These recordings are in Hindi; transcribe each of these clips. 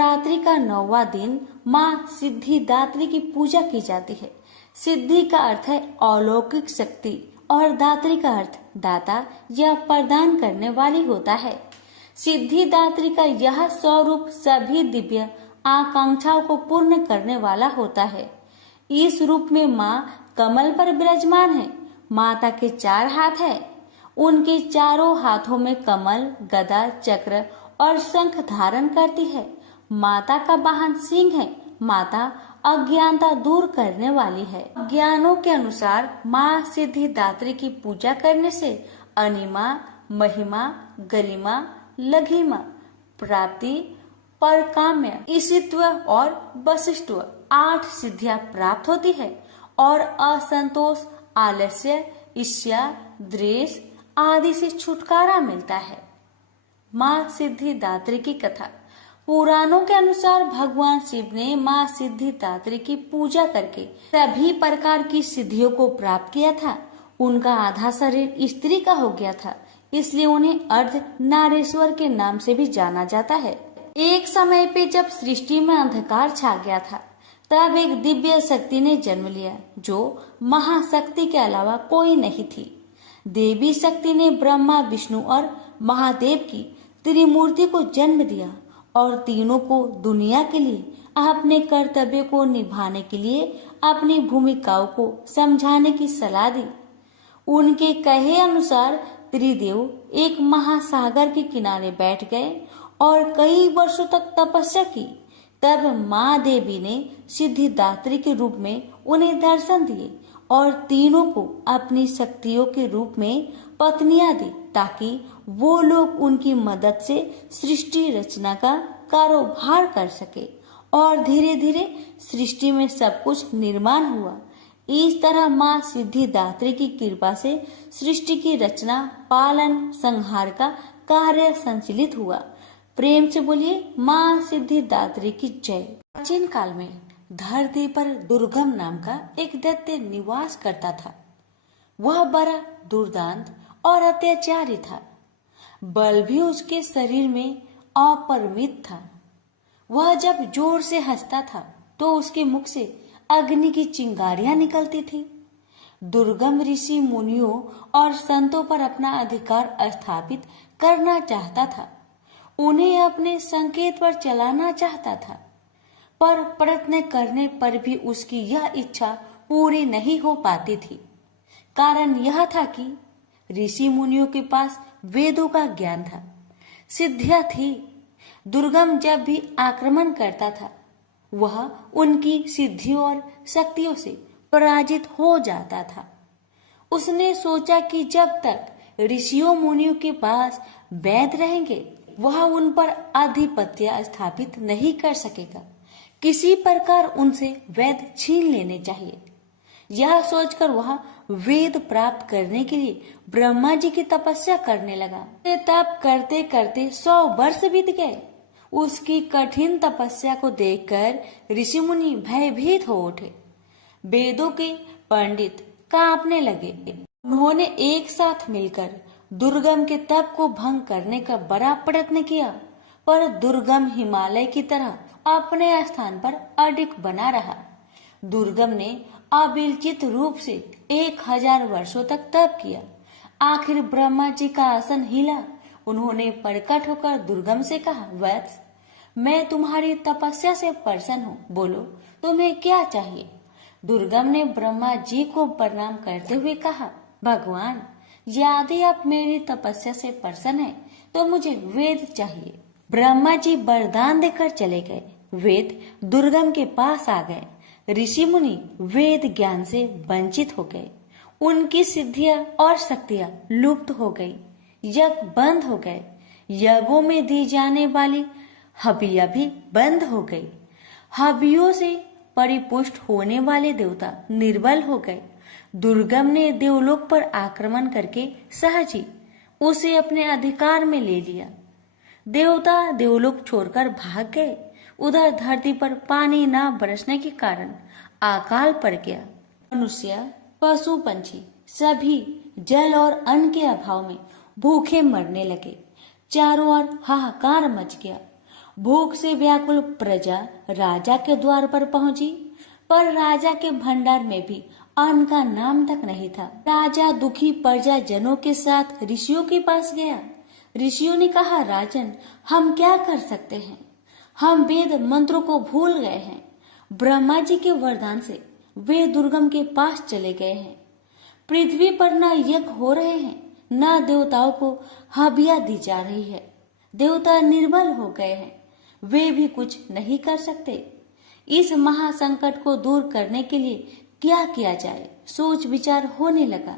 नवरात्रि का 9वां दिन माँ सिद्धिदात्री की पूजा की जाती है। सिद्धि का अर्थ है अलौकिक शक्ति और दात्री का अर्थ दाता या प्रदान करने वाली होता है। सिद्धिदात्री का यह स्वरूप सभी दिव्य आकांक्षाओं को पूर्ण करने वाला होता है। इस रूप में माँ कमल पर विराजमान है। माता के 4 हाथ है। उनके चारों हाथों में कमल, गदा, चक्र और शंख धारण करती है। माता का वाहन सिंह है। माता अज्ञानता दूर करने वाली है। ज्ञानों के अनुसार माँ सिद्धिदात्री की पूजा करने से अनिमा, महिमा, गरिमा, लघिमा, प्राप्ति, परकाम्य, ईशित्व और वशिष्ठत्व 8 सिद्धियां प्राप्त होती है और असंतोष, आलस्य, ईर्ष्या, द्वेष आदि से छुटकारा मिलता है। माँ सिद्धिदात्री की कथा। पुराणों के अनुसार भगवान शिव ने माँ सिद्धिदात्री की पूजा करके सभी प्रकार की सिद्धियों को प्राप्त किया था। उनका आधा शरीर स्त्री का हो गया था, इसलिए उन्हें अर्ध नारेश्वर के नाम से भी जाना जाता है। एक समय पे जब सृष्टि में अंधकार छा गया था, तब एक दिव्य शक्ति ने जन्म लिया जो महाशक्ति के अलावा कोई नहीं थी। देवी शक्ति ने ब्रह्मा, विष्णु और महादेव की त्रिमूर्ति को जन्म दिया और तीनों को दुनिया के लिए अपने कर्तव्य को निभाने के लिए अपनी भूमिकाओं को समझाने की सलाह दी। उनके कहे अनुसार त्रिदेव एक महासागर के किनारे बैठ गए और कई वर्षों तक तपस्या की। तब माँ देवी ने सिद्धिदात्री के रूप में उन्हें दर्शन दिए और तीनों को अपनी शक्तियों के रूप में पत्नियां दी, ताकि वो लोग उनकी मदद से सृष्टि रचना का कारोबार कर सके और धीरे धीरे सृष्टि में सब कुछ निर्माण हुआ। इस तरह माँ सिद्धिदात्री की कृपा से सृष्टि की रचना, पालन, संहार का कार्य संचालित हुआ। प्रेम से बोलिए माँ सिद्धिदात्री की जय। प्राचीन काल में धरती पर दुर्गम नाम का एक दैत्य निवास करता था। वह बड़ा दुर्दांत और अत्याचारी था। बल भी उसके शरीर में अपरिमित था। वह जब जोर से हंसता था तो उसके मुख से अग्नि की चिंगारियां निकलती थी। दुर्गम ऋषि मुनियों और संतों पर अपना अधिकार स्थापित करना चाहता था। उन्हें अपने संकेत पर चलाना चाहता था, पर प्रयत्न करने पर भी उसकी यह इच्छा पूरी नहीं हो पाती थी। कारण यह था कि ऋषि मुनियों के पास वेदों का ज्ञान था, सिद्धियां थी। दुर्गम जब भी आक्रमण करता था, वह उनकी सिद्धियों और शक्तियों से पराजित हो जाता था। उसने सोचा कि जब तक ऋषियों मुनियों के पास वैद रहेंगे, वह उन पर आधिपत्य स्थापित नहीं कर सकेगा। किसी प्रकार उनसे वेद छीन लेने चाहिए। यह सोचकर वह वेद प्राप्त करने के लिए ब्रह्मा जी की तपस्या करने लगा। तप करते करते 100 वर्ष बीत गए। उसकी कठिन तपस्या को देखकर ऋषि मुनि भयभीत हो उठे। वेदों के पंडित कांपने लगे। उन्होंने एक साथ मिलकर दुर्गम के तप को भंग करने का बड़ा प्रयत्न किया, पर दुर्गम हिमालय की तरह अपने स्थान पर अडिग बना रहा। दुर्गम ने अविचलित रूप से 1000 वर्षों तक तप किया। आखिर ब्रह्मा जी का आसन हिला। उन्होंने प्रकट होकर दुर्गम से कहा, वत्स, मैं तुम्हारी तपस्या से प्रसन्न हूँ, बोलो तुम्हें क्या चाहिए। दुर्गम ने ब्रह्मा जी को प्रणाम करते हुए कहा, भगवान, यदि आप मेरी तपस्या से प्रसन्न हैं, तो मुझे वेद चाहिए। ब्रह्मा जी वरदान देकर चले गए। वेद दुर्गम के पास आ गए। ऋषि मुनि वेद ज्ञान से वंचित हो गए। उनकी सिद्धियां और शक्तियां लुप्त हो गई। यज्ञ बंद हो गए। यज्ञों में दी जाने वाली हवियां भी बंद हो गई। हवियों से परिपुष्ट होने वाले देवता निर्बल हो गए। दुर्गम ने देवलोक पर आक्रमण करके सहज ही उसे अपने अधिकार में ले लिया। देवता देवलोक छोड़कर भाग गए। उधर धरती पर पानी न बरसने के कारण अकाल पड़ गया। मनुष्य, पशु, पंछी सभी जल और अन्न के अभाव में भूखे मरने लगे। चारों ओर हाहाकार मच गया। भूख से व्याकुल प्रजा राजा के द्वार पर पहुंची, पर राजा के भंडार में भी अन्न का नाम तक नहीं था। राजा दुखी प्रजा जनों के साथ ऋषियों के पास गया। ऋषियों ने कहा, राजन, हम क्या कर सकते हैं? हम वेद मंत्रों को भूल गए हैं। ब्रह्मा जी के वरदान से वे दुर्गम के पास चले गए हैं। पृथ्वी पर न यज्ञ हो रहे हैं, न देवताओं को हविया दी जा रही है। देवता निर्बल हो गए हैं, वे भी कुछ नहीं कर सकते। इस महासंकट को दूर करने के लिए क्या किया जाए, सोच विचार होने लगा।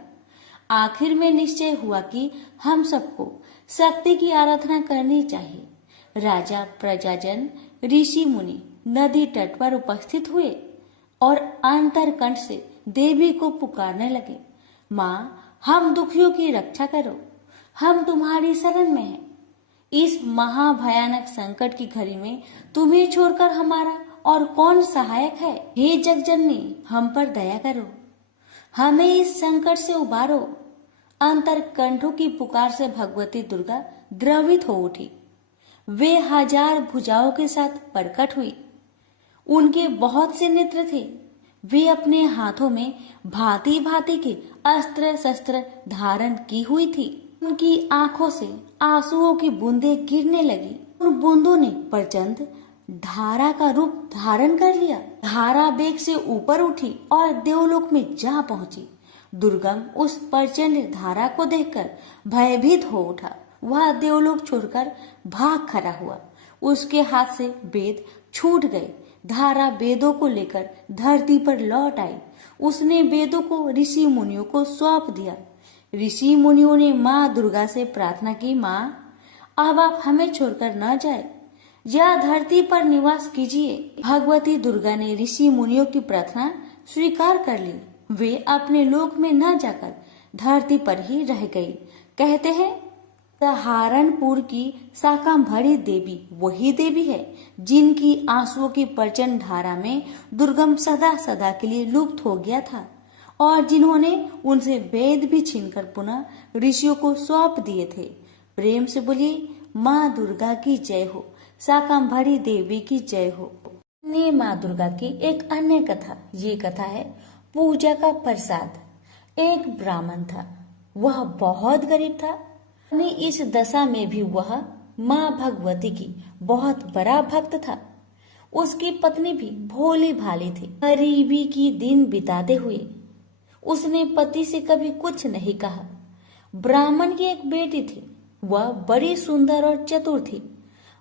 आखिर में निश्चय हुआ कि हम सबको शक्ति की आराधना करनी चाहिए। राजा, प्रजाजन, ऋषि मुनि नदी तट पर उपस्थित हुए और अंतरकंठ से देवी को पुकारने लगे, माँ, हम दुखियों की रक्षा करो, हम तुम्हारी शरण में हैं। इस महाभयानक संकट की घड़ी में तुम्हें छोड़कर हमारा और कौन सहायक है? हे जगजननी, हम पर दया करो, हमें इस संकट से उबारो। अंतरकंठों की पुकार से भगवती दुर्गा द्रवित हो उठी। वे 1000 भुजाओं के साथ प्रकट हुई। उनके बहुत से नेत्र थे। वे अपने हाथों में भांति भांति के अस्त्र शस्त्र धारण की हुई थी। उनकी आंखों से आंसुओं की बूंदें गिरने लगी। उन बूंदों ने प्रचंड धारा का रूप धारण कर लिया। धारा वेग से ऊपर उठी और देवलोक में जा पहुंची। दुर्गम उस प्रचंड धारा को देखकर भयभीत हो उठा। वह देवलोक छोड़कर भाग खड़ा हुआ। उसके हाथ से वेद छूट गए। धारा वेदों को लेकर धरती पर लौट आई। उसने वेदों को ऋषि मुनियों को सौंप दिया। ऋषि मुनियों ने माँ दुर्गा से प्रार्थना की, माँ, अब आप हमें छोड़कर न जाए, या धरती पर निवास कीजिए। भगवती दुर्गा ने ऋषि मुनियों की प्रार्थना स्वीकार कर ली। वे अपने लोक में न जाकर धरती पर ही रह गई। कहते हैं, सहारनपुर की शाकंभरी देवी वही देवी है जिनकी आंसुओं की प्रचंड धारा में दुर्गम सदा सदा के लिए लुप्त हो गया था और जिन्होंने उनसे वेद भी छीनकर पुनः ऋषियों को सौंप दिए थे। प्रेम से बोलिए, माँ दुर्गा की जय हो, शाकंभरी देवी की जय हो। ने माँ दुर्गा की एक अन्य कथा। ये कथा है पूजा का प्रसाद। एक ब्राह्मण था, वह बहुत गरीब था। अपनी इस दशा में भी वह माँ भगवती की बहुत बड़ा भक्त था। उसकी पत्नी भी भोली भाली थी। गरीबी की दिन बिताते हुए उसने पति से कभी कुछ नहीं कहा। ब्राह्मण की एक बेटी थी, वह बड़ी सुंदर और चतुर थी।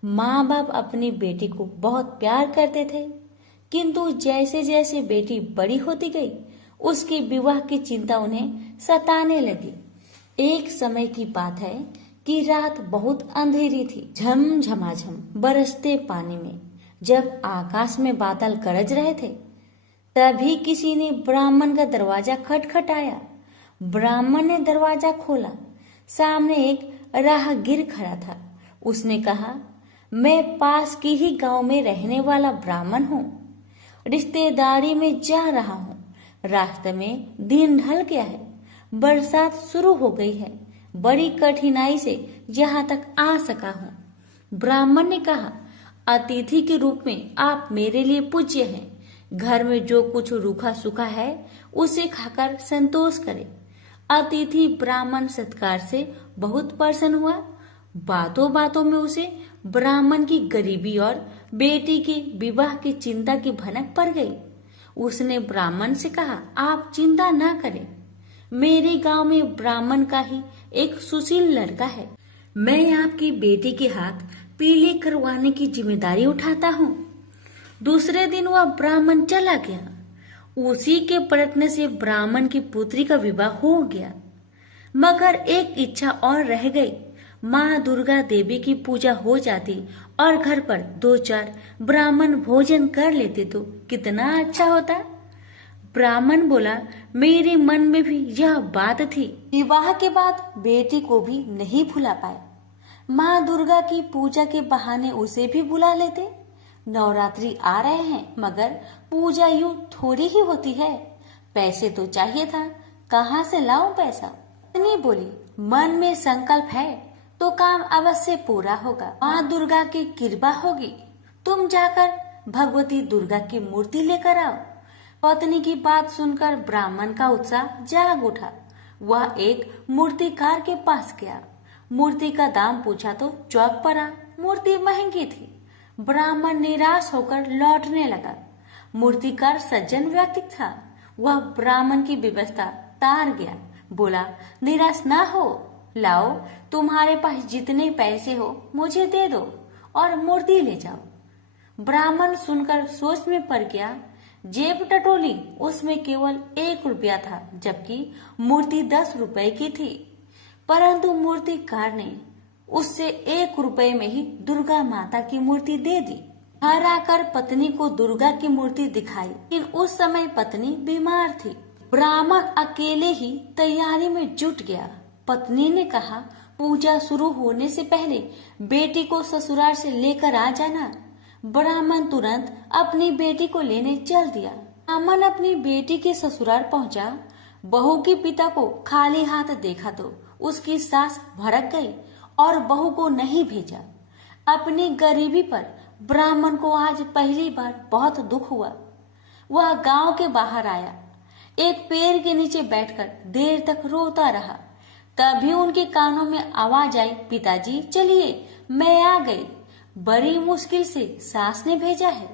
माँ बाप अपनी बेटी को बहुत प्यार करते थे, किंतु जैसे जैसे बेटी बड़ी होती गई उसके विवाह की चिंता उन्हें सताने लगी। एक समय की बात है कि रात बहुत अंधेरी थी। झमझमाझम बरसते पानी में जब आकाश में बादल गरज रहे थे, तभी किसी ने ब्राह्मण का दरवाजा खटखटाया। ब्राह्मण ने दरवाजा खोला। सामने एक राहगीर खड़ा था। उसने कहा, मैं पास की ही गांव में रहने वाला ब्राह्मण हूँ, रिश्तेदारी में जा रहा हूँ। रास्ते में दिन ढल गया है, बरसात शुरू हो गई है, बड़ी कठिनाई से यहाँ तक आ सका हूँ। ब्राह्मण ने कहा, अतिथि के रूप में आप मेरे लिए पूज्य हैं। घर में जो कुछ रूखा सूखा है उसे खाकर संतोष करें। अतिथि ब्राह्मण सत्कार से बहुत प्रसन्न हुआ। बातों बातों में उसे ब्राह्मण की गरीबी और बेटी के विवाह की चिंता की भनक पड़ गई। उसने ब्राह्मण से कहा, आप चिंता ना करें, मेरे गांव में ब्राह्मण का ही एक सुशील लड़का है। मैं आपकी बेटी के हाथ पीले करवाने की जिम्मेदारी उठाता हूँ। दूसरे दिन वह ब्राह्मण चला गया। उसी के प्रयत्न से ब्राह्मण की पुत्री का विवाह हो गया। मगर एक इच्छा और रह गई। माँ दुर्गा देवी की पूजा हो जाती और घर पर 2-4 ब्राह्मण भोजन कर लेते तो कितना अच्छा होता। ब्राह्मण बोला, मेरे मन में भी यह बात थी। विवाह के बाद बेटी को भी नहीं भुला पाए। माँ दुर्गा की पूजा के बहाने उसे भी बुला लेते। नवरात्रि आ रहे हैं, मगर पूजा यूं थोड़ी ही होती है। पैसे तो चाहिए था, कहाँ से लाऊं पैसा? पत्नी बोली, मन में संकल्प है तो काम अवश्य पूरा होगा। माँ दुर्गा की कृपा होगी। तुम जाकर भगवती दुर्गा की मूर्ति लेकर आओ। पत्नी की बात सुनकर ब्राह्मण का उत्साह जाग उठा। वह एक मूर्तिकार के पास गया। मूर्ति का दाम पूछा तो चौंक पड़ा। मूर्ति महंगी थी। ब्राह्मण निराश होकर लौटने लगा। मूर्तिकार सज्जन व्यक्ति था। वह ब्राह्मण की व्यवस्था तार गया। बोला, निराश ना हो, लाओ, तुम्हारे पास जितने पैसे हो मुझे दे दो और मूर्ति ले जाओ। ब्राह्मण सुनकर सोच में पड़ गया। जेब टटोली, उसमें केवल 1 रुपया था, जबकि मूर्ति 10 रुपए की थी। परंतु मूर्तिकार ने उससे 1 रुपए में ही दुर्गा माता की मूर्ति दे दी। घर आकर पत्नी को दुर्गा की मूर्ति दिखाई, लेकिन उस समय पत्नी बीमार थी। ब्राह्मण अकेले ही तैयारी में जुट गया। पत्नी ने कहा, पूजा शुरू होने से पहले बेटी को ससुराल से लेकर आ जाना। ब्राह्मण तुरंत अपनी बेटी को लेने चल दिया। ब्राह्मण अपनी बेटी के ससुराल पहुंचा। बहू के पिता को खाली हाथ देखा तो उसकी सास भड़क गई और बहू को नहीं भेजा। अपनी गरीबी पर ब्राह्मण को आज पहली बार बहुत दुख हुआ। वह गांव के बाहर आया। एक पेड़ के नीचे बैठकर देर तक रोता रहा। तभी उनके कानों में आवाज आई, पिताजी चलिए, मैं आ गई। बड़ी मुश्किल से सास ने भेजा है।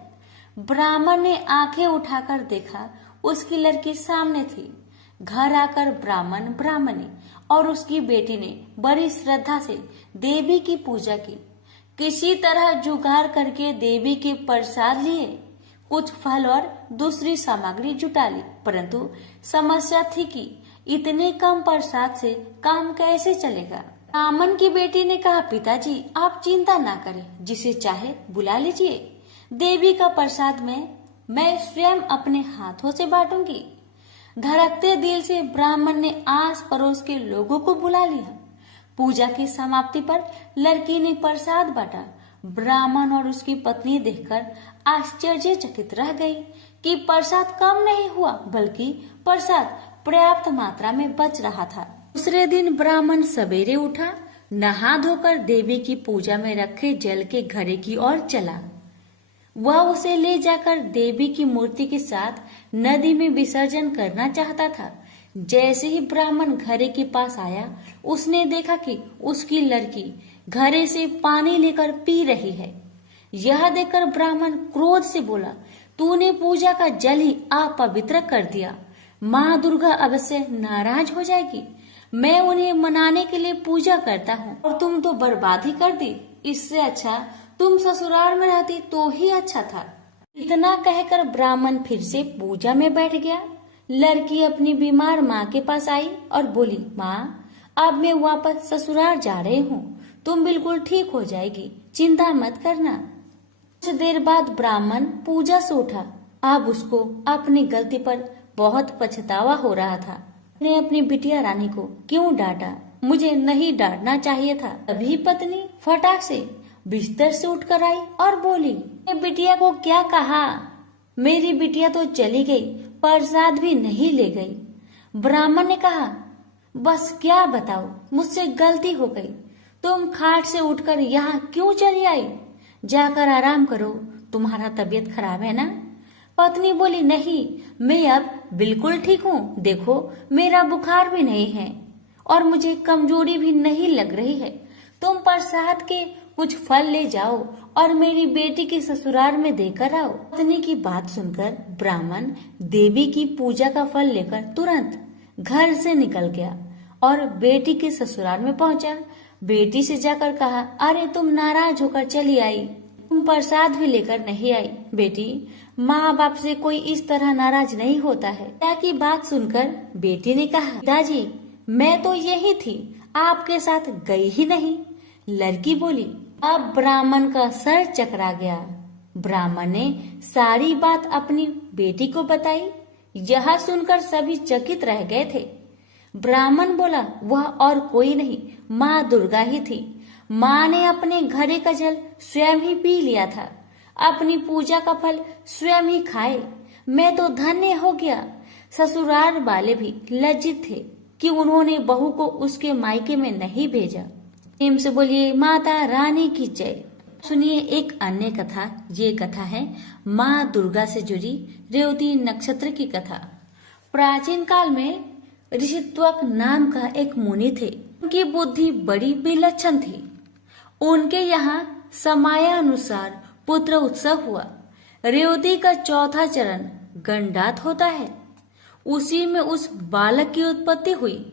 ब्राह्मण ने आंखें उठाकर देखा, उसकी लड़की सामने थी। घर आकर ब्राह्मण, ब्राह्मणी और उसकी बेटी ने बड़ी श्रद्धा से देवी की पूजा की। किसी तरह जुगाड़ करके देवी के प्रसाद लिए, कुछ फल और दूसरी सामग्री जुटा ली। परंतु समस्या थी कि इतने कम प्रसाद से काम कैसे चलेगा। ब्राह्मण की बेटी ने कहा, पिताजी आप चिंता ना करें, जिसे चाहे बुला लीजिए। देवी का प्रसाद मैं स्वयं अपने हाथों से बांटूंगी। धड़कते दिल से ब्राह्मण ने आस पड़ोस के लोगों को बुला लिया। पूजा की समाप्ति पर लड़की ने प्रसाद बांटा। ब्राह्मण और उसकी पत्नी देखकर आश्चर्यचकित रह गई कि प्रसाद कम नहीं हुआ, बल्कि प्रसाद पर्याप्त मात्रा में बच रहा था। दूसरे दिन ब्राह्मण सवेरे उठा, नहा धोकर देवी की पूजा में रखे जल के घड़े की ओर चला। वह उसे ले जाकर देवी की मूर्ति के साथ नदी में विसर्जन करना चाहता था। जैसे ही ब्राह्मण घड़े के पास आया, उसने देखा कि उसकी लड़की घड़े से पानी लेकर पी रही है। यह देखकर ब्राह्मण क्रोध से बोला, तूने पूजा का जल ही अपवित्र कर दिया। माँ दुर्गा अवश्य नाराज हो जाएगी। मैं उन्हें मनाने के लिए पूजा करता हूँ और तुम तो बर्बादी कर दी। इससे अच्छा तुम ससुराल में रहती तो ही अच्छा था। इतना कहकर ब्राह्मण फिर से पूजा में बैठ गया। लड़की अपनी बीमार माँ के पास आई और बोली, माँ अब मैं वापस ससुराल जा रही हूँ, तुम बिल्कुल ठीक हो जाएगी, चिंता मत करना। कुछ देर बाद ब्राह्मण पूजा से उठा। अब उसको अपनी गलती पर बहुत पछतावा हो रहा था। ने अपनी बिटिया रानी को क्यों डांटा, मुझे नहीं डांटना चाहिए था। तभी पत्नी फटाक से बिस्तर से उठकर आई और बोली, बिटिया को क्या कहा? मेरी बिटिया तो चली गई, प्रसाद भी नहीं ले गई। ब्राह्मण ने कहा, बस क्या बताओ, मुझसे गलती हो गई। तुम खाट से उठकर यहाँ क्यों चली आई? जाकर आराम करो, तुम्हारा तबीयत खराब है ना? पत्नी बोली, नहीं, मैं अब बिल्कुल ठीक हूँ। देखो मेरा बुखार भी नहीं है और मुझे कमजोरी भी नहीं लग रही है। तुम प्रसाद के कुछ फल ले जाओ और मेरी बेटी के ससुराल में देकर आओ। पत्नी की बात सुनकर ब्राह्मण देवी की पूजा का फल लेकर तुरंत घर से निकल गया और बेटी के ससुराल में पहुंचा। बेटी से जाकर कहा, अरे तुम नाराज होकर चली आई, तुम प्रसाद भी लेकर नहीं आई। बेटी, माँ बाप से कोई इस तरह नाराज नहीं होता है। पिता की बात सुनकर बेटी ने कहा, पिताजी मैं तो यही थी, आपके साथ गई ही नहीं। लड़की बोली। अब ब्राह्मण का सर चकरा गया। ब्राह्मण ने सारी बात अपनी बेटी को बताई। यह सुनकर सभी चकित रह गए थे। ब्राह्मण बोला, वह और कोई नहीं, माँ दुर्गा ही थी। माँ ने अपने घड़े का जल स्वयं ही पी लिया था, अपनी पूजा का फल स्वयं ही खाए। मैं तो धन्य हो गया। ससुराल वाले भी लज्जित थे कि उन्होंने बहू को उसके मायके में नहीं भेजा। प्रेम से बोलिए माता रानी की जय। सुनिए एक अन्य कथा। ये कथा है माँ दुर्गा से जुड़ी रेवती नक्षत्र की कथा। प्राचीन काल में ऋषित्वक नाम का एक मुनि थे। उनकी बुद्धि बड़ी विलक्षण थी। उनके यहाँ समयानुसार पुत्र उत्सव हुआ। रेवती का चौथा चरण गंडात होता है, उसी में उस बालक की उत्पत्ति हुई।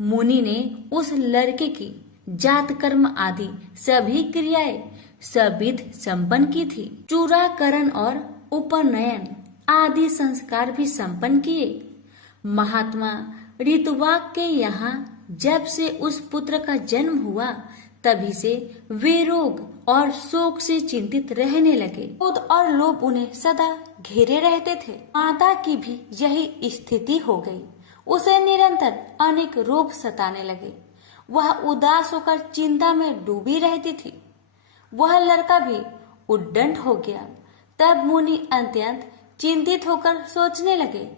मुनि ने उस लड़के की जात कर्म आदि सभी क्रियाएं सविध संपन्न की थी। चूड़ाकरण और उपनयन आदि संस्कार भी संपन्न किए। महात्मा ऋतुवाक के यहाँ जब से उस पुत्र का जन्म हुआ, तभी से वे रोग और शोक से चिंतित रहने लगे। क्रोध और लोभ उन्हें सदा घेरे रहते थे। माता की भी यही स्थिति हो गई। उसे निरंतर अनेक रोग सताने लगे। वह उदास होकर चिंता में डूबी रहती थी। वह लड़का भी उद्दंड हो गया। तब मुनि अत्यंत चिंतित होकर सोचने लगे,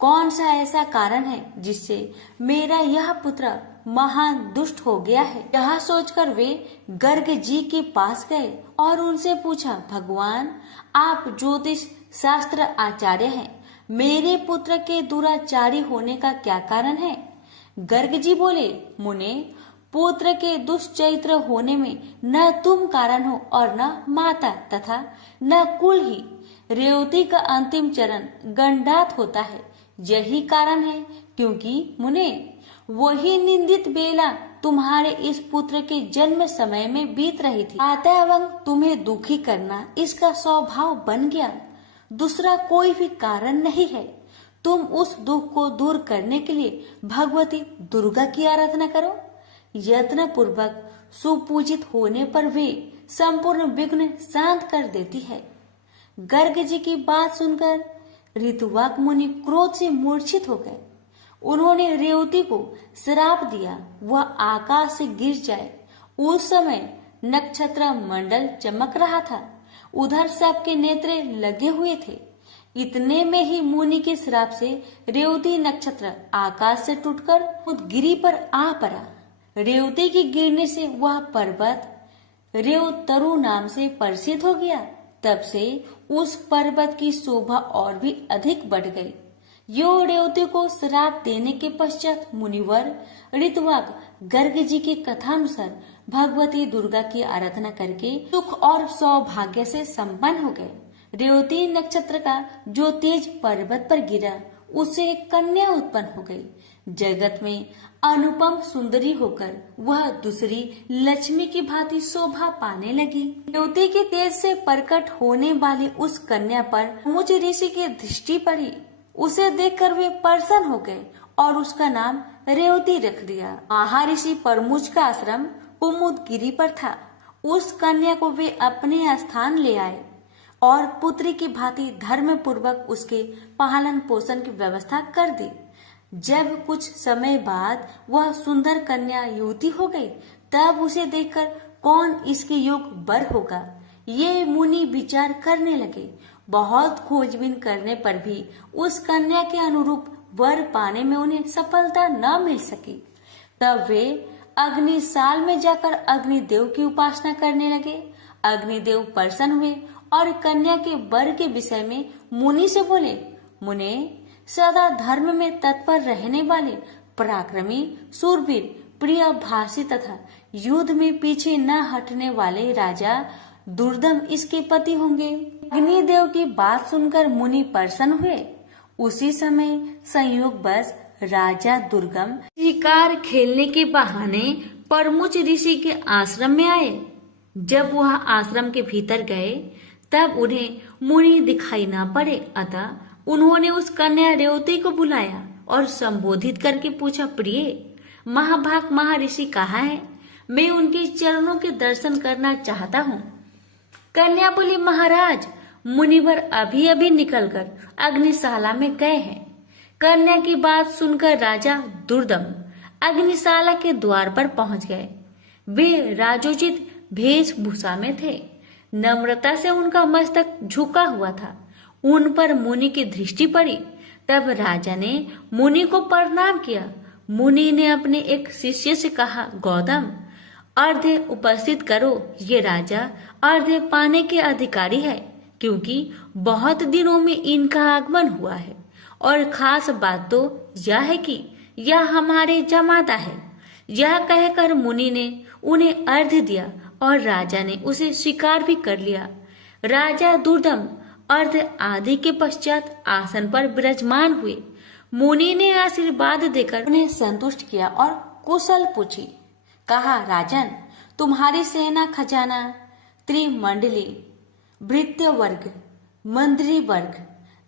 कौन सा ऐसा कारण है जिससे मेरा यह पुत्र महान दुष्ट हो गया है। यह सोचकर वे गर्ग जी के पास गए और उनसे पूछा, भगवान आप ज्योतिष शास्त्र आचार्य हैं, मेरे पुत्र के दुराचारी होने का क्या कारण है। गर्ग जी बोले, मुने पुत्र के दुष्चरित्र होने में न तुम कारण हो और न माता तथा न कुल ही। रेवती का अंतिम चरण गंडात होता है, यही कारण है। क्योंकि मुने वही निंदित बेला तुम्हारे इस पुत्र के जन्म समय में बीत रही थी। अतः तुम्हें दुखी करना इसका स्वभाव बन गया, दूसरा कोई भी कारण नहीं है। तुम उस दुख को दूर करने के लिए भगवती दुर्गा की आराधना करो। यत्न पूर्वक सुपूजित होने पर वे संपूर्ण विघ्न शांत कर देती है। गर्ग जी की बात सुनकर ऋतुवाक मुनि क्रोध से मूर्छित हो गए। उन्होंने रेवती को श्राप दिया, वह आकाश से गिर जाए। उस समय नक्षत्र मंडल चमक रहा था, उधर सबके नेत्र लगे हुए थे। इतने में ही मुनि के श्राप से रेवती नक्षत्र आकाश से टूटकर उदगिरी पर आ पड़ा। रेवती के गिरने से वह पर्वत रेवतरु नाम से प्रसिद्ध हो गया। तब से उस पर्वत की शोभा और भी अधिक बढ़ गई। यो रेवती को श्राप देने के पश्चात मुनिवर ऋतुवाक गर्ग जी की कथानुसार भगवती दुर्गा की आराधना करके सुख और सौभाग्य से संपन्न हो गए। रेवती नक्षत्र का जो तेज पर्वत पर गिरा, उससे एक कन्या उत्पन्न हो गई। जगत में अनुपम सुंदरी होकर वह दूसरी लक्ष्मी की भांति शोभा पाने लगी। रेवती के तेज से प्रकट होने वाली उस कन्या पर मुझ ऋषि की दृष्टि पड़ी। उसे देखकर वे प्रसन्न हो गए और उसका नाम रेवती रख दिया। महर्षि परमुज का आश्रम कुमुदगिरी पर था। उस कन्या को वे अपने स्थान ले आए और पुत्री की भांति धर्म पूर्वक उसके पालन पोषण की व्यवस्था कर दी। जब कुछ समय बाद वह सुंदर कन्या युवती हो गई, तब उसे देखकर कौन इसके योग्य वर होगा, ये मुनि विचार करने लगे। बहुत खोजबीन करने पर भी उस कन्या के अनुरूप वर पाने में उन्हें सफलता न मिल सकी। तब वे अग्निशाल में जाकर अग्निदेव की उपासना करने लगे। अग्निदेव प्रसन्न हुए और कन्या के वर के विषय में मुनि से बोले, मुने सदा धर्म में तत्पर रहने वाले पराक्रमी शूरवीर प्रिय भाषी तथा युद्ध में पीछे न हटने वाले राजा दुर्दम इसके पति होंगे। अग्निदेव की बात सुनकर मुनि प्रसन्न हुए। उसी समय संयोगवश राजा दुर्गम शिकार खेलने के बहाने परमुच ऋषि के आश्रम में आए। जब वह आश्रम के भीतर गए, तब उन्हें मुनि दिखाई न पड़े। अतः उन्होंने उस कन्या रेवती को बुलाया और संबोधित करके पूछा, प्रिय महाभाग महर्षि कहाँ है? मैं उनके चरणों के दर्शन करना चाहता हूँ। कन्या बोली, महाराज मुनिवर अभी अभी निकलकर अग्निशाला में गए हैं। कन्या की बात सुनकर राजा दुर्दम अग्निशाला के द्वार पर पहुंच गए। वे राजोचित वेशभूषा में थे। नम्रता से उनका मस्तक झुका हुआ था। उन पर मुनि की दृष्टि पड़ी। तब राजा ने मुनि को प्रणाम किया। मुनि ने अपने एक शिष्य से कहा, गौतम अर्घ्य उपस्थित करो। ये राजा अर्घ्य पाने के अधिकारी है, क्योंकि बहुत दिनों में इनका आगमन हुआ है। और खास बात तो यह है कि यह हमारे जमाता है। यह कहकर मुनि ने उन्हें अर्घ्य दिया और राजा ने उसे स्वीकार भी कर लिया। राजा दुर्दम अर्घ्य आदि के पश्चात आसन पर विराजमान हुए। मुनि ने आशीर्वाद देकर उन्हें संतुष्ट किया और कुशल पूछी। कहा, राजन, तुम्हारी सेना खजाना, त्रिमंडली, भृत्य वर्ग, मंत्री वर्ग,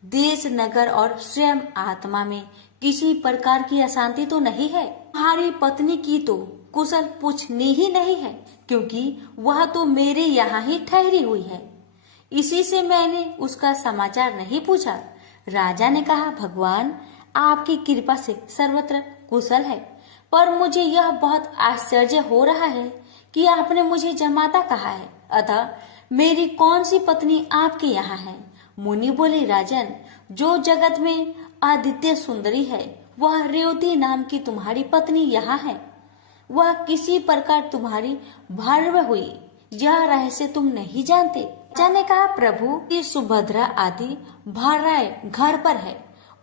देश नगर और स्वयं आत्मा में किसी प्रकार की अशांति तो नहीं है। तुम्हारी पत्नी की तो कुशल पूछनी ही नहीं है, क्योंकि वह तो मेरे यहाँ ही ठहरी हुई है। इसी से मैंने उसका समाचार नहीं पूछा। राजा ने कहा, भगवान, आपकी कृपा से सर्वत्र कुशल है, पर मुझे यह बहुत आश्चर्य हो रहा है कि आपने मुझे जमाता कहा है, अतः मेरी कौन सी पत्नी आपके यहाँ है? मुनि बोले, राजन, जो जगत में आदित्य सुंदरी है वह रेवती नाम की तुम्हारी पत्नी यहाँ है। वह किसी प्रकार तुम्हारी भार्य हुई, यह रहस्य तुम नहीं जानते। राजा ने कहा, प्रभु, ये सुभद्रा आदि भार्याएं घर पर है,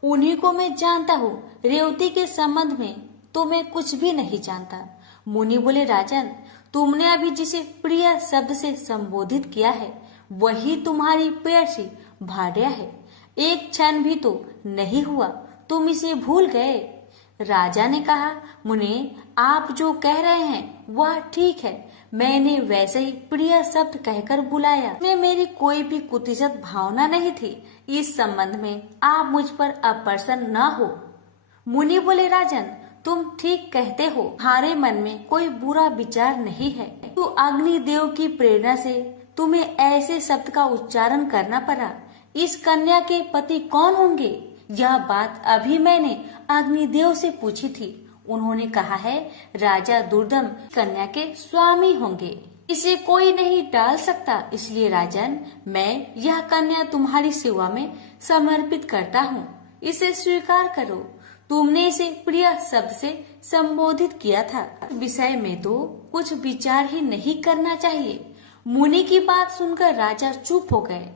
उन्हीं को मैं जानता हूँ। रेवती के संबंध में तो मैं कुछ भी नहीं जानता। मुनि बोले, राजन, तुमने अभी जिसे प्रिय शब्द से संबोधित किया है वही तुम्हारी प्रेयसी भार्या है। एक क्षण भी तो नहीं हुआ तुम इसे भूल गए। राजा ने कहा, मुनि, आप जो कह रहे हैं वह ठीक है। मैंने वैसे ही प्रिय शब्द कहकर बुलाया। में मेरी कोई भी कुतिसित भावना नहीं थी। इस संबंध में आप मुझ पर अप्रसन्न न हो। मुनि बोले, राजन, तुम ठीक कहते हो। तुम्हारे मन में कोई बुरा विचार नहीं है। तो अग्निदेव की प्रेरणा से तुम्हें ऐसे शब्द का उच्चारण करना पड़ा। इस कन्या के पति कौन होंगे? यह बात अभी मैंने अग्निदेव से पूछी थी। उन्होंने कहा है, राजा दुर्दम कन्या के स्वामी होंगे। इसे कोई नहीं टाल सकता। इसलिए राजन, मैं यह कन्या तुम्हारी सेवा में समर्पित करता हूँ। इसे स्वीकार करो। तुमने इसे प्रिय शब्द से संबोधित किया था। विषय में तो कुछ विचार ही नहीं करना चाहिए। मुनि की बात सुनकर राजा चुप हो गए।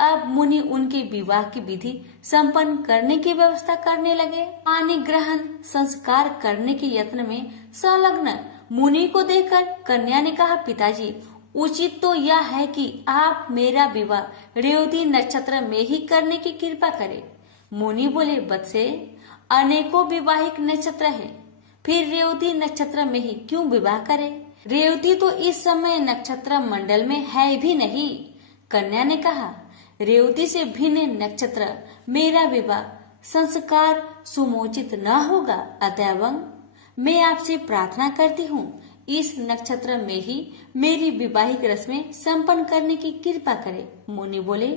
अब मुनि उनके विवाह की विधि संपन्न करने की व्यवस्था करने लगे। पानी ग्रहण संस्कार करने के यत्न में संलग्न मुनि को देखकर कन्या ने कहा, पिताजी, उचित तो यह है कि आप मेरा विवाह रेवती नक्षत्र में ही करने की कृपा करें। मुनि बोले, बत्से, अनेकों विवाहिक नक्षत्र है, फिर रेवती नक्षत्र में ही क्यों विवाह करें? रेवती तो इस समय नक्षत्र मंडल में है भी नहीं। कन्या ने कहा, रेवती से भिन्न नक्षत्र मेरा विवाह संस्कार सुमोचित न होगा। अतएव मैं आपसे प्रार्थना करती हूँ, इस नक्षत्र में ही मेरी विवाहिक रस्में संपन्न करने की कृपा करें। मुनि बोले,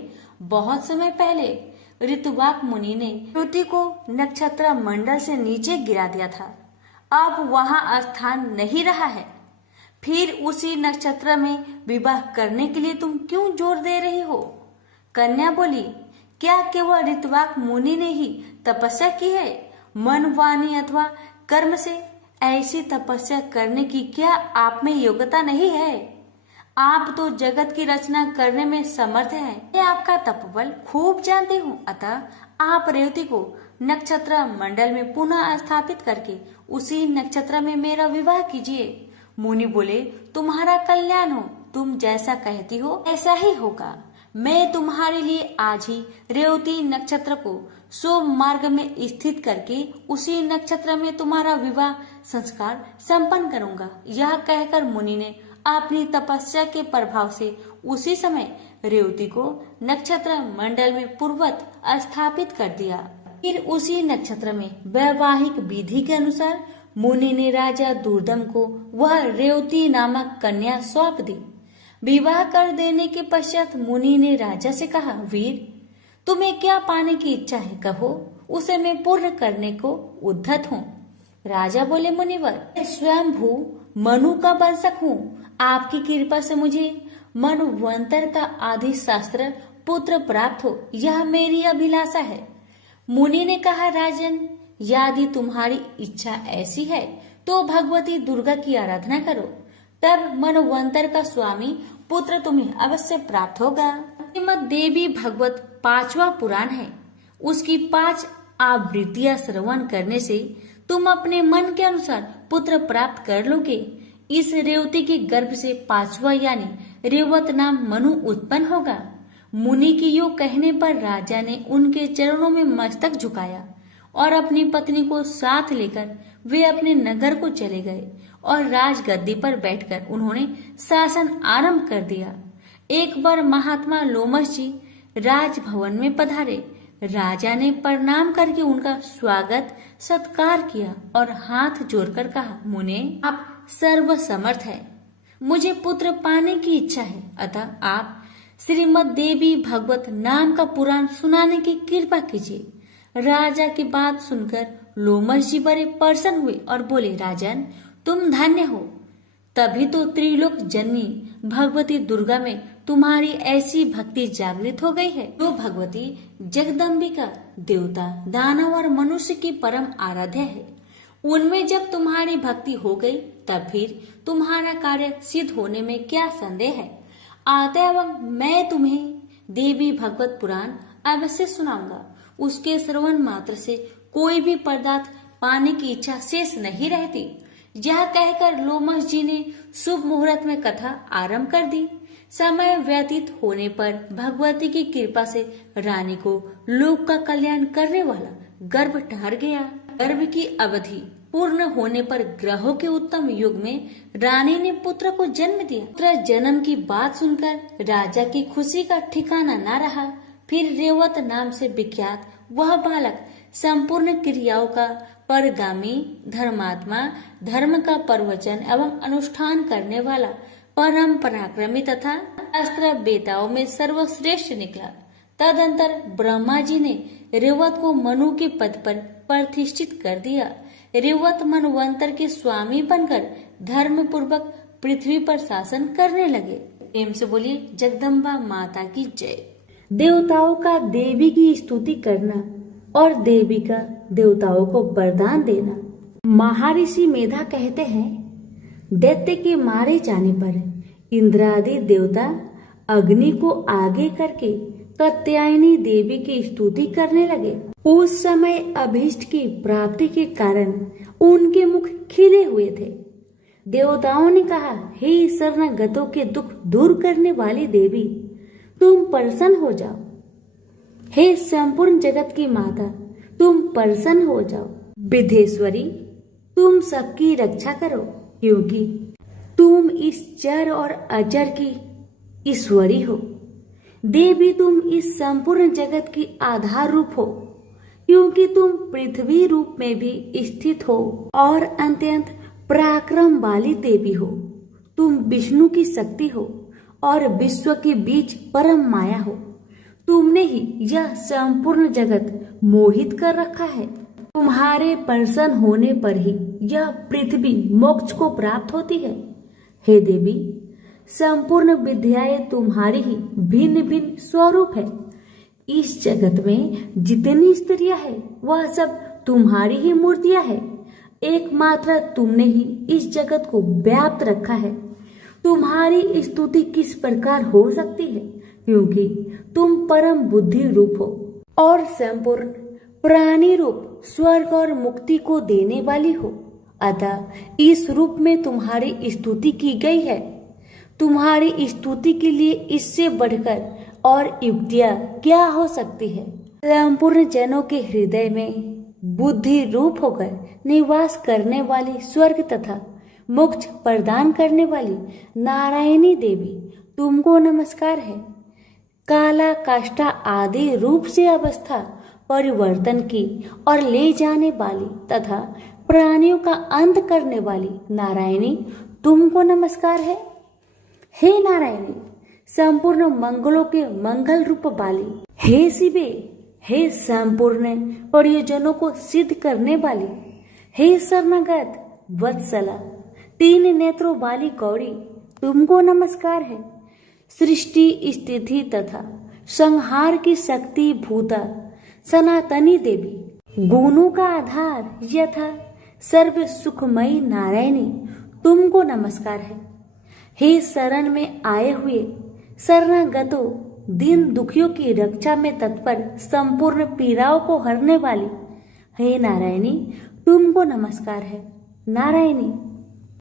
बहुत समय पहले ऋतुवाक मुनि ने रेवती को नक्षत्र मंडल से नीचे गिरा दिया था। अब वहाँ स्थान नहीं रहा है। फिर उसी नक्षत्र में विवाह करने के लिए तुम क्यों जोर दे रही हो? कन्या बोली, क्या केवल ऋतुवाक मुनि ने ही तपस्या की है? मन, वाणी अथवा कर्म से ऐसी तपस्या करने की क्या आप में योग्यता नहीं है? आप तो जगत की रचना करने में समर्थ हैं। मैं आपका तपबल खूब जानती हूँ। अतः आप रेवती को नक्षत्र मंडल में पुनः स्थापित करके उसी नक्षत्र में मेरा विवाह कीजिए। मुनि बोले, तुम्हारा कल्याण हो। तुम जैसा कहती हो ऐसा ही होगा। मैं तुम्हारे लिए आज ही रेवती नक्षत्र को शुभ मार्ग में स्थित करके उसी नक्षत्र में तुम्हारा विवाह संस्कार संपन्न करूंगा। यह कहकर मुनि ने अपनी तपस्या के प्रभाव से उसी समय रेवती को नक्षत्र मंडल में पूर्ववत स्थापित कर दिया। फिर उसी नक्षत्र में वैवाहिक विधि के अनुसार मुनि ने राजा दुर्दम को वह रेवती नामक कन्या सौंप दी। विवाह कर देने के पश्चात मुनि ने राजा से कहा, वीर, तुम्हें क्या पाने की इच्छा है, कहो, उसे मैं पूर्ण करने को उद्धत हूँ। राजा बोले, मुनिवर, मैं स्वयं भू मनु का वंशक हूँ। आपकी कृपा से मुझे मनुवंतर का आदि शास्त्र पुत्र प्राप्त हो, यह मेरी अभिलाषा है। मुनि ने कहा, राजन, यदि तुम्हारी इच्छा ऐसी है तो भगवती दुर्गा की आराधना करो। तब मनवंतर का स्वामी पुत्र तुम्हें अवश्य प्राप्त होगा। श्रीमद् देवी भागवत 5वां पुराण है। उसकी 5 आवृत्तियां श्रवण करने से तुम अपने मन के अनुसार पुत्र प्राप्त कर लोगे। इस रेवती के गर्भ से 5वां यानी रेवत नाम मनु उत्पन्न होगा। मुनि की यो कहने पर राजा ने उनके चरणों में मस्तक झुकाया और अपनी पत्नी को साथ लेकर वे अपने नगर को चले गए और राजगद्दी पर बैठकर उन्होंने शासन आरंभ कर दिया। एक बार महात्मा लोमश जी राजभवन में पधारे। राजा ने प्रणाम करके उनका स्वागत सत्कार किया और हाथ जोड़कर कहा, मुने, आप सर्व समर्थ है, मुझे पुत्र पाने की इच्छा है, अतः आप श्रीमद् देवी भागवत नाम का पुराण सुनाने की कृपा कीजिए। राजा की बात सुनकर लोमश जी बड़े प्रसन्न हुए और बोले, राजन, तुम धन्य हो। तभी तो त्रिलोक जननी भगवती दुर्गा में तुम्हारी ऐसी भक्ति जागृत हो गई है। जो भगवती जगदम्बिका देवता, दानव और मनुष्य की परम आराध्य है, उनमें जब तुम्हारी भक्ति हो गई तब फिर तुम्हारा कार्य सिद्ध होने में क्या संदेह है। अतएव मैं तुम्हें देवी भगवत पुराण अवश्य सुनाऊंगा। उसके श्रवण मात्र से कोई भी पदार्थ पाने की इच्छा शेष नहीं रहती। यह कहकर लोमश जी ने शुभ मुहूर्त में कथा आरंभ कर दी। समय व्यतीत होने पर भगवती की कृपा से रानी को लोक का कल्याण करने वाला गर्भ ठहर गया। गर्भ की अवधि पूर्ण होने पर ग्रहों के उत्तम युग में रानी ने पुत्र को जन्म दिया। पुत्र जन्म की बात सुनकर राजा की खुशी का ठिकाना न रहा। फिर रेवत नाम से विख्यात वह बालक संपूर्ण क्रियाओं का परगामी, धर्मात्मा, धर्म का प्रवचन एवं अनुष्ठान करने वाला, परम पराक्रमी तथा अस्त्र बेताओं में सर्वश्रेष्ठ निकला। तदंतर ब्रह्मा जी ने रेवत को मनु के पद पर प्रतिष्ठित कर दिया। रेवत मनवंतर के स्वामी बनकर धर्म पूर्वक पृथ्वी पर शासन करने लगे। प्रेम से बोलिए जगदम्बा माता की जय। देवताओं का देवी की स्तुति करना और देवी का देवताओं को वरदान देना। महर्षि मेधा कहते हैं, दैत्य के मारे जाने पर इंद्रादि देवता अग्नि को आगे करके कात्यायनी देवी की स्तुति करने लगे। उस समय अभीष्ट की प्राप्ति के कारण उनके मुख खिले हुए थे। देवताओं ने कहा, हे शरणागतों के दुख दूर करने वाली देवी, तुम प्रसन्न हो जाओ। हे संपूर्ण जगत की माता, तुम प्रसन्न हो जाओ। विधेश्वरी, तुम सबकी रक्षा करो, क्योंकि तुम इस जड़ और अजर की ईश्वरी हो। देवी, तुम इस संपूर्ण जगत की आधार रूप हो, क्योंकि तुम पृथ्वी रूप में भी स्थित हो और अत्यंत पराक्रम वाली देवी हो। तुम विष्णु की शक्ति हो और विश्व के बीच परम माया हो। तुमने ही यह संपूर्ण जगत मोहित कर रखा है। तुम्हारे प्रसन्न होने पर ही यह पृथ्वी मोक्ष को प्राप्त होती है। हे देवी, संपूर्ण विद्याएं तुम्हारी ही भिन्न भिन्न स्वरूप है। इस जगत में जितनी स्त्रियां हैं वह सब तुम्हारी ही मूर्तियां हैं। एकमात्र तुमने ही इस जगत को व्याप्त रखा है। तुम्हारी स्तुति किस प्रकार हो सकती है, क्योंकि तुम परम बुद्धि रूप हो और संपूर्ण प्राणी रूप स्वर्ग और मुक्ति को देने वाली हो। अतः इस रूप में तुम्हारी स्तुति की गई है। तुम्हारी स्तुति के लिए इससे बढ़कर और युक्तियां क्या हो सकती है। संपूर्ण जनों के हृदय में बुद्धि रूप होकर निवास करने वाली स्वर्ग तथा मोक्ष प्रदान करने वाली नारायणी देवी, तुमको नमस्कार है। काला काष्ठा आदि रूप से अवस्था परिवर्तन की और ले जाने वाली तथा प्राणियों का अंत करने वाली नारायणी, तुमको नमस्कार है। हे नारायणी, संपूर्ण मंगलों के मंगल रूप वाली, हे शिवे, हे संपूर्ण प्रयोजनों को सिद्ध करने वाली, हे शरणागत वत्सला, 3 नेत्रों वाली गौरी, तुमको नमस्कार है। सृष्टि स्थिति तथा संहार की शक्ति भूता सनातनी देवी, गुणों का आधार यथा सर्व सुखमयी नारायणी, तुमको नमस्कार है। हे शरण में आए हुए शरणागतों, दीन दुखियों की रक्षा में तत्पर, संपूर्ण पीड़ाओं को हरने वाली हे नारायणी, तुमको नमस्कार है। नारायणी,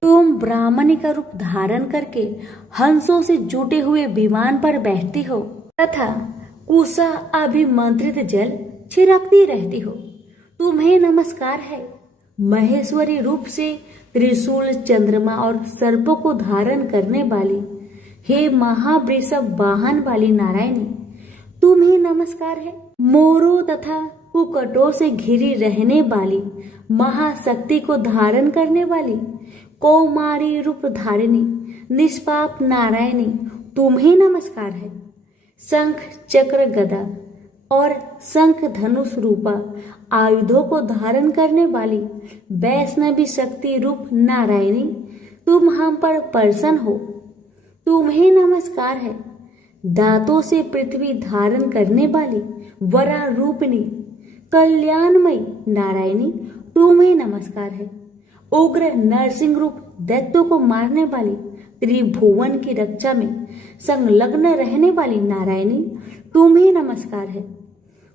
तुम ब्राह्मणी का रूप धारण करके हंसों से जुटे हुए विमान पर बैठती हो तथा कुशा अभिमंत्रित जल छिड़कती रहती हो। तुम्हें नमस्कार है। महेश्वरी रूप से त्रिशूल, चंद्रमा और सर्पों को धारण करने वाली हे महावृषभ वाहन वाली नारायणी, तुम्हें नमस्कार है। मोरों तथा कुकटों से घिरी रहने वाली महाशक्ति को धारण करने वाली कौमारी रूप धारिणी निष्पाप नारायणी, तुम्हें नमस्कार है। शंख, चक्र, गदा और शंख धनुष रूपा आयुधों को धारण करने वाली वैष्णवी शक्ति रूप नारायणी, तुम हम पर प्रसन्न हो। तुम्हें नमस्कार है। दांतों से पृथ्वी धारण करने वाली वरा रूपिणी कल्याणमयी नारायणी, तुम्हें नमस्कार है। उग्र नरसिंह रूप दैत्यों को मारने वाली त्रिभुवन की रक्षा में संलग्न रहने वाली नारायणी, तुम्हें नमस्कार है।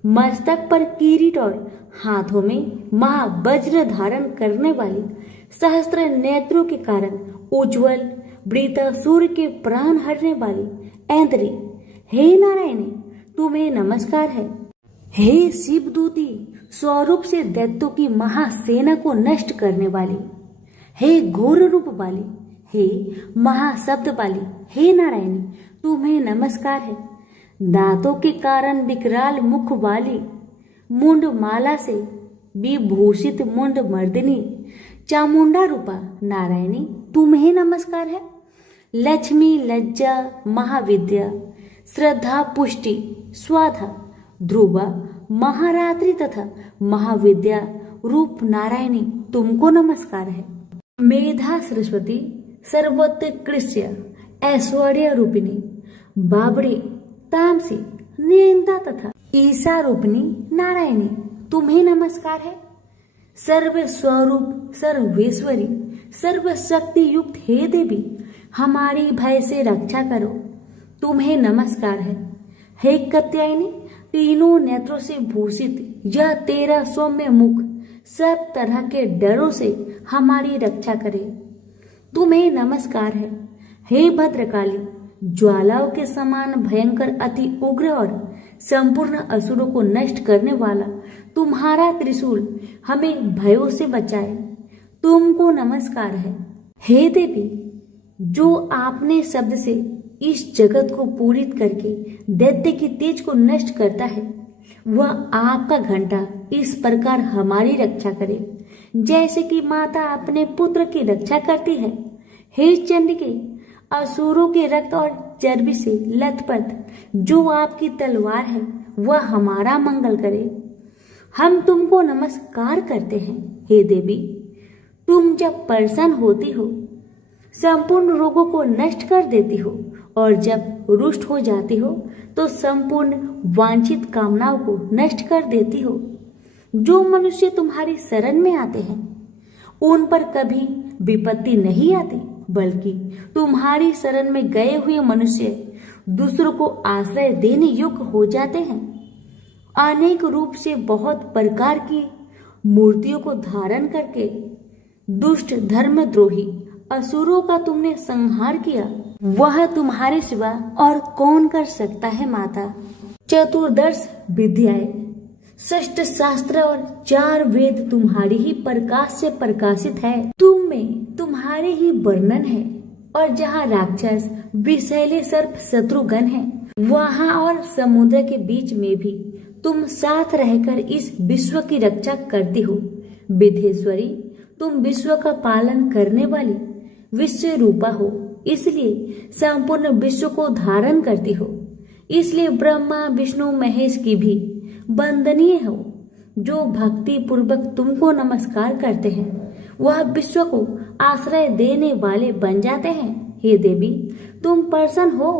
मस्तक पर किरीट और हाथों में महावज्र धारण करने वाली सहस्त्र नेत्रों के कारण उज्ज्वल वृत्तासुर के प्राण हरने वाली ऐन्द्री, हे नारायणी, तुम्हें नमस्कार है। हे शिवदूती स्वरूप से दैत्यों की महासेना को नष्ट करने वाली, हे घोर रूप वाली, हे महाशब्द वाली, हे नारायणी, तुम्हें नमस्कार है। दांतों के कारण विकराल मुख वाली मुंड माला से विभूषित मुंड मर्दिनी चामुंडा रूपा नारायणी, तुम्हें नमस्कार है। लक्ष्मी, लज्जा, महाविद्या, श्रद्धा, पुष्टि, स्वाधा, ध्रुवा, महारात्रि तथा महाविद्या रूप नारायणी, तुमको नमस्कार है। मेधा सरस्वती, सर्वोत्कृष्ट ऐश्वर्य रूपिणी बाबड़ी, तामसी, नियंता तथा ईशा रूपिणी नारायणी, तुम्हें नमस्कार है। सर्व स्वरूप, सर्वेश्वरी, सर्वशक्ति युक्त हे देवी, हमारी भय से रक्षा करो, तुम्हें नमस्कार है। हे कात्यायनी, तीनों नेत्रों से भूषित यह तेरा सौम्य मुख सब तरह के डरों से हमारी रक्षा करे, तुम्हें नमस्कार है। हे भद्रकाली, ज्वालाओं के समान भयंकर, अति उग्र और संपूर्ण असुरों को नष्ट करने वाला तुम्हारा त्रिशूल हमें भयों से बचाए, तुमको नमस्कार है। हे देवी, जो आपने शब्द से इस जगत को पूरित करके दैत्य की तेज को नष्ट करता है, वह आपका घंटा इस प्रकार हमारी रक्षा करे जैसे कि माता अपने पुत्र की रक्षा करती है। हे चंडिके, असुरों के रक्त और चर्बी से लथपथ जो आपकी तलवार है, वह हमारा मंगल करे। हम तुमको नमस्कार करते हैं। हे देवी, तुम जब प्रसन्न होती हो संपूर्ण रोगों को नष्ट कर देती हो और जब रुष्ट हो जाती हो तो संपूर्ण वांछित कामनाओं को नष्ट कर देती हो। जो मनुष्य तुम्हारी शरण में आते हैं उन पर कभी विपत्ति नहीं आती, बल्कि तुम्हारी शरण में गए हुए मनुष्य दूसरों को आश्रय देने योग्य हो जाते हैं। अनेक रूप से बहुत प्रकार की मूर्तियों को धारण करके दुष्ट धर्मद्रोही असुरों का तुमने संहार किया, वह तुम्हारे सिवा और कौन कर सकता है माता। चतुर्दश विद्याएं, षष्ठ शास्त्र और 4 वेद तुम्हारी ही प्रकाश से प्रकाशित है। तुम में तुम्हारे ही वर्णन है और जहाँ राक्षस विषैले सर्प शत्रुगण है, वहाँ और समुद्र के बीच में भी तुम साथ रहकर इस विश्व की रक्षा करती हो। विधेश्वरी, तुम विश्व का पालन करने वाली विश्व रूपा हो, इसलिए संपूर्ण विश्व को धारण करती हो। इसलिए ब्रह्मा विष्णु महेश की भी वंदनीय हो। जो भक्ति पूर्वक तुमको नमस्कार करते हैं वह विश्व को आश्रय देने वाले बन जाते हैं। हे देवी, तुम प्रसन्न हो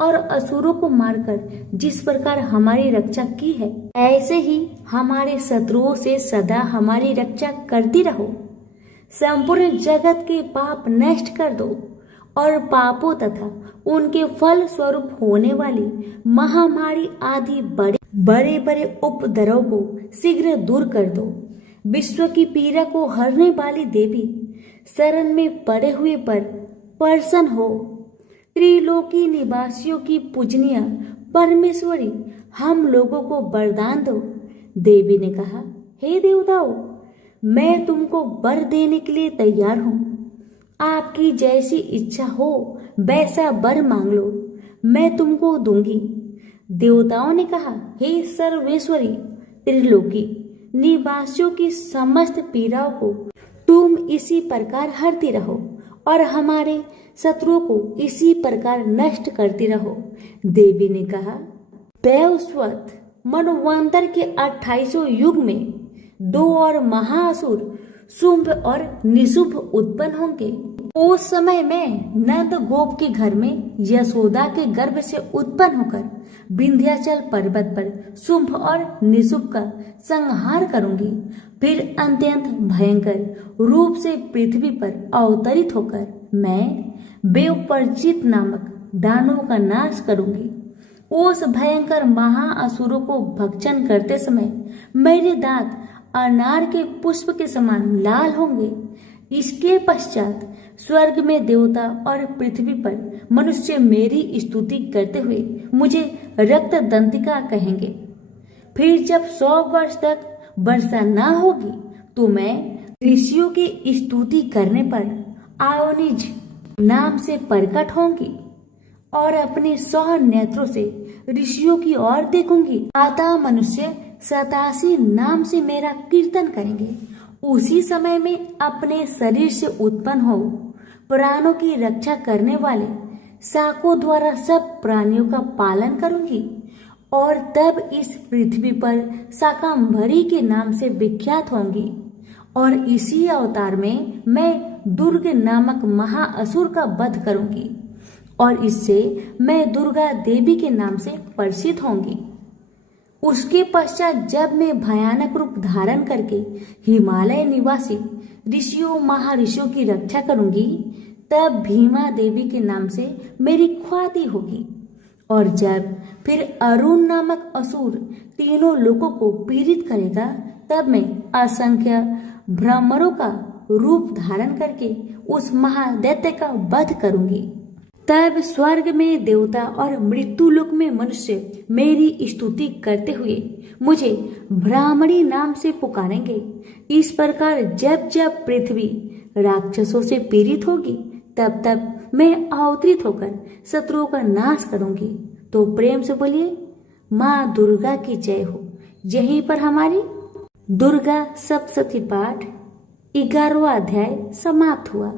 और असुरों को मारकर जिस प्रकार हमारी रक्षा की है, ऐसे ही हमारे शत्रुओं से सदा हमारी रक्षा करती रहो। संपूर्ण जगत के पाप नष्ट कर दो और पापों तथा उनके फल स्वरूप होने वाली महामारी आदि बड़े बड़े उपद्रव को शीघ्र दूर कर दो। विश्व की पीड़ा को हरने वाली देवी शरण में पड़े हुए पर प्रसन्न हो। त्रिलोकी निवासियों की पूजनीय परमेश्वरी, हम लोगों को वरदान दो। देवी ने कहा, हे देवताओं, मैं तुमको वर देने के लिए तैयार हूँ। आपकी जैसी इच्छा हो वैसा वर मांग लो, मैं तुमको दूंगी। देवताओं ने कहा, हे सर्वेश्वरी त्रिलोकी निवासियों की समस्त पीड़ाओं को तुम इसी प्रकार हरती रहो और हमारे शत्रुओं को इसी प्रकार नष्ट करती रहो। देवी ने कहा, वैवस्वत मनवंतर के 28 युग में 2 और महाअसुर शुंभ और निशुंभ उत्पन्न होंगे। उस समय मैं नंद गोप के घर में यशोदा के गर्भ से उत्पन्न होकर विंध्याचल पर्वत पर शुंभ और निशुंभ का संहार करूंगी। फिर अत्यंत भयंकर रूप से पृथ्वी पर अवतरित होकर मैं बेवपरिचित नामक दानवों का नाश करूंगी। उस भयंकर महाअसुरों को भक्षण करते समय मेरे दांत अनार के पुष्प के समान लाल होंगे। इसके पश्चात स्वर्ग में देवता और पृथ्वी पर मनुष्य मेरी स्तुति करते हुए मुझे रक्त दंतिका कहेंगे। फिर जब 100 वर्ष तक वर्षा न होगी तो मैं ऋषियों की स्तुति करने पर आओनिज नाम से प्रकट होंगी और अपने 100 नेत्रों से ऋषियों की ओर देखूंगी। अतः मनुष्य 87 नाम से मेरा कीर्तन करेंगे। उसी समय में अपने शरीर से उत्पन्न हो प्राणों की रक्षा करने वाले शाकों द्वारा सब प्राणियों का पालन करूंगी और तब इस पृथ्वी पर शाकंभरी के नाम से विख्यात होंगी। और इसी अवतार में मैं दुर्ग नामक महाअसुर का वध करूंगी और इससे मैं दुर्गा देवी के नाम से प्रसिद्ध होंगी। उसके पश्चात जब मैं भयानक रूप धारण करके हिमालय निवासी ऋषियों महाऋषियों की रक्षा करूंगी, तब भीमा देवी के नाम से मेरी ख्याति होगी। और जब फिर अरुण नामक असुर तीनों लोगों को पीड़ित करेगा, तब मैं असंख्य भ्रमरों का रूप धारण करके उस महादैत्य का वध करूंगी। तब स्वर्ग में देवता और मृत्यु लोक में मनुष्य मेरी स्तुति करते हुए मुझे ब्राह्मणी नाम से पुकारेंगे। इस प्रकार जब जब पृथ्वी राक्षसों से पीड़ित होगी, तब तब मैं अवतरित होकर शत्रुओं का नाश करूंगी। तो प्रेम से बोलिए, माँ दुर्गा की जय हो। यहीं पर हमारी दुर्गा सप्तशती पाठ 11वां अध्याय समाप्त हुआ।